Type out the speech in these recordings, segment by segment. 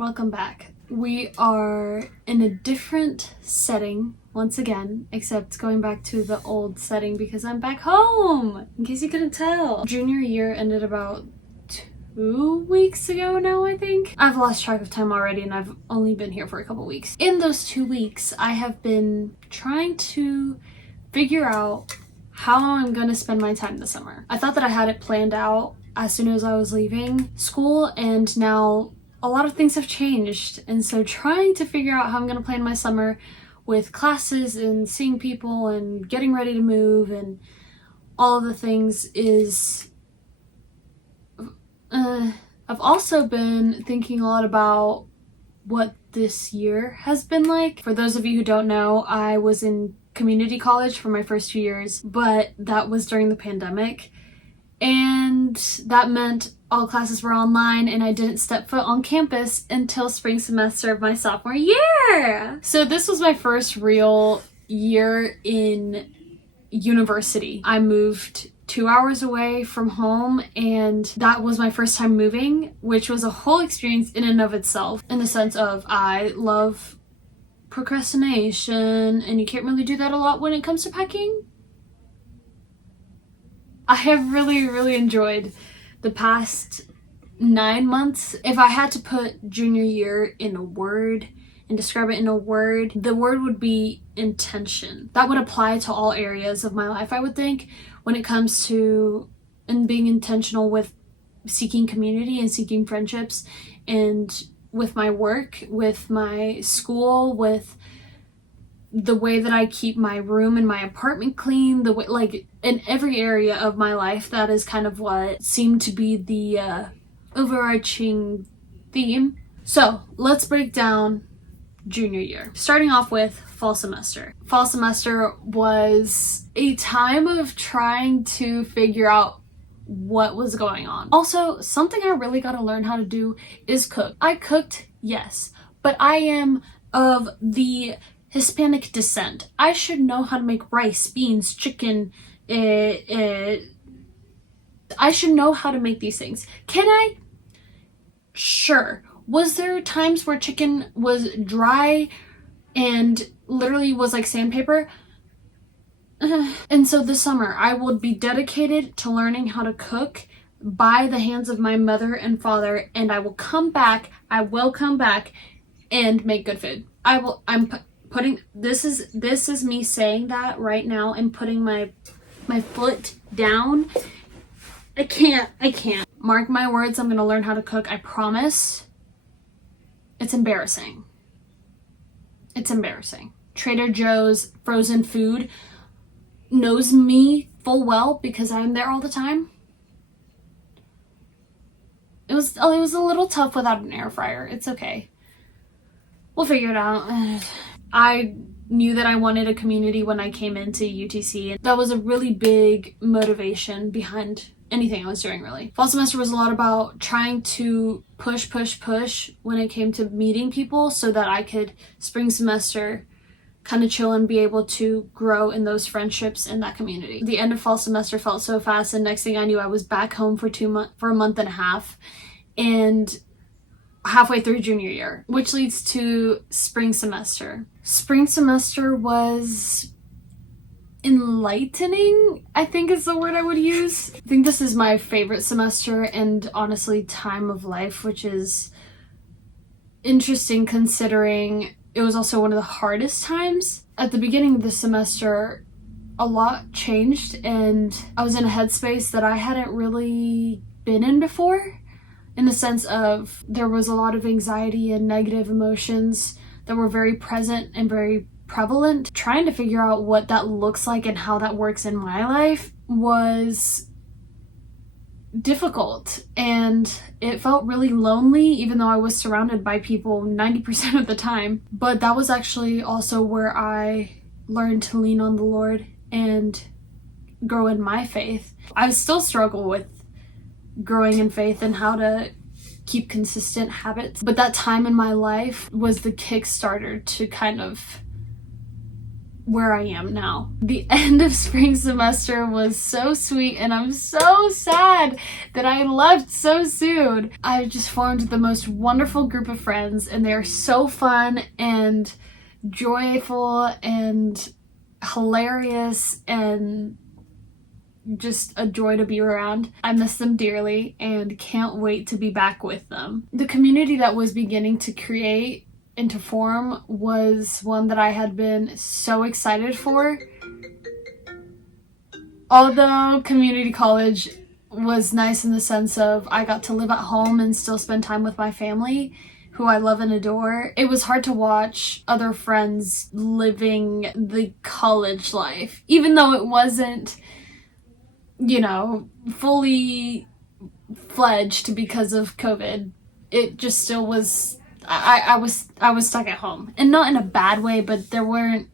Welcome back. We are in a different setting once again, except going back to the old setting because I'm back home, in case you couldn't tell. Junior year ended about 2 weeks ago now, I think. I've lost track of time already and I've only been here for a couple weeks. In those 2 weeks, I have been trying to figure out how I'm gonna spend my time this summer. I thought that I had it planned out as soon as I was leaving school, and now a lot of things have changed, and so trying to figure out how I'm gonna plan my summer with classes and seeing people and getting ready to move and all of the things is I've also been thinking a lot about what this year has been like. For those of you who don't know, I was in community college for my first 2 years, but that was during the pandemic, and that meant all classes were online and I didn't step foot on campus until spring semester of my sophomore year. So this was my first real year in university. I moved 2 hours away from home, and that was my first time moving, which was a whole experience in and of itself, in the sense of I love procrastination and you can't really do that a lot when it comes to packing. I have really enjoyed the past 9 months. If I had to put junior year in a word and describe it in a word, the word would be intention. That would apply to all areas of my life, I would think, when it comes to being intentional with seeking community and seeking friendships, and with my work, with my school, with the way that I keep my room and my apartment clean, the way, like, in every area of my life. That is kind of what seemed to be the overarching theme. So let's break down junior year. Starting off with fall semester. Fall semester was a time of trying to figure out what was going on. Also, something I really got to learn how to do is cook. I cooked, yes, but I am of the Hispanic descent. I should know how to make rice, beans, chicken. I should know how to make these things. Can I? Sure. Was there times where chicken was dry and literally was like sandpaper? And so this summer I will be dedicated to learning how to cook by the hands of my mother and father, and I will come back and make good food. This is me saying that right now and putting my foot down. I can't. Mark my words, I'm gonna learn how to cook, I promise. It's embarrassing. Trader Joe's frozen food knows me full well because I'm there all the time. It was a little tough without an air fryer. It's okay. We'll figure it out. I knew that I wanted a community when I came into UTC, and that was a really big motivation behind anything I was doing, really. Fall semester was a lot about trying to push when it came to meeting people so that I could spring semester kind of chill and be able to grow in those friendships in that community. The end of fall semester felt so fast, and next thing I knew I was back home for a month and a half, and halfway through junior year, which leads to spring semester. Spring semester was enlightening, I think is the word I would use. I think this is my favorite semester and honestly time of life, which is interesting considering it was also one of the hardest times. At the beginning of the semester, a lot changed and I was in a headspace that I hadn't really been in before, in the sense of there was a lot of anxiety and negative emotions that were very present and very prevalent. Trying to figure out what that looks like and how that works in my life was difficult, and it felt really lonely even though I was surrounded by people 90% of the time. But that was actually also where I learned to lean on the Lord and grow in my faith. I still struggle with growing in faith and how to keep consistent habits, but that time in my life was the Kickstarter to kind of where I am now. The end of spring semester was so sweet, and I'm so sad that I left so soon. I've just formed the most wonderful group of friends, and they're so fun and joyful and hilarious and just a joy to be around. I miss them dearly and can't wait to be back with them. The community that was beginning to create and to form was one that I had been so excited for. Although community college was nice in the sense of I got to live at home and still spend time with my family, who I love and adore, it was hard to watch other friends living the college life, even though it wasn't, fully fledged because of COVID. It just still was, I was stuck at home, and not in a bad way, but there weren't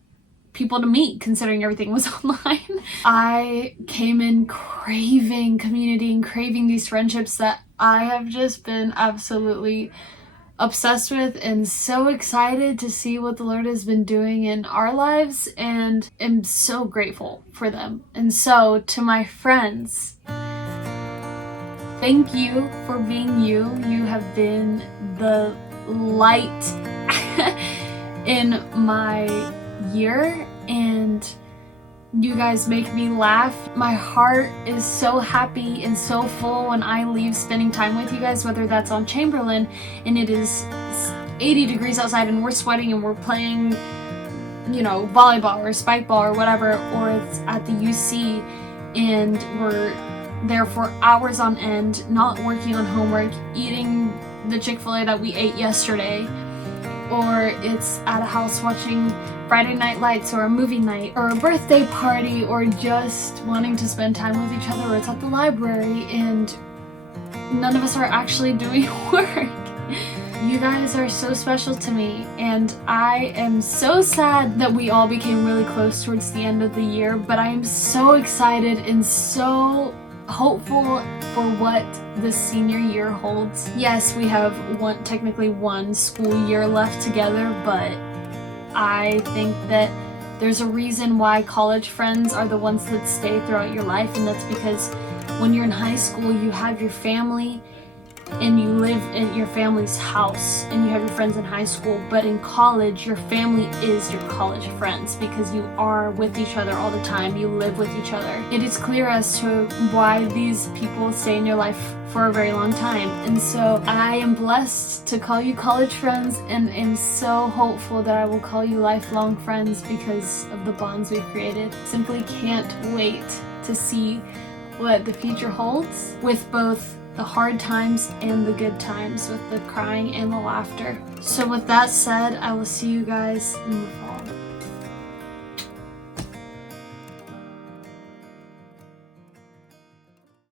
people to meet considering everything was online. I came in craving community and craving these friendships that I have just been absolutely obsessed with, and so excited to see what the Lord has been doing in our lives, and am so grateful for them. And so to my friends, thank you for being you. You have been the light in my year, and you guys make me laugh. My heart is so happy and so full when I leave spending time with you guys, whether that's on Chamberlain and it is 80 degrees outside and we're sweating and we're playing, volleyball or spike ball or whatever, or it's at the UC and we're there for hours on end, not working on homework, eating the Chick-fil-A that we ate yesterday, or it's at a house watching Friday Night Lights or a movie night or a birthday party, or just wanting to spend time with each other, or it's at the library and none of us are actually doing work. You guys are so special to me, and I am so sad that we all became really close towards the end of the year, but I am so excited and so hopeful for what the senior year holds. Yes, we have technically one school year left together, but I think that there's a reason why college friends are the ones that stay throughout your life, and that's because when you're in high school, you have your family and you live in your family's house and you have your friends in high school, but in college, your family is your college friends because you are with each other all the time, you live with each other. It is clear as to why these people stay in your life for a very long time, and so I am blessed to call you college friends, and am so hopeful that I will call you lifelong friends because of the bonds we've created. Simply can't wait to see what the future holds, with both the hard times and the good times, with the crying and the laughter. So with that said, I will see you guys in the fall.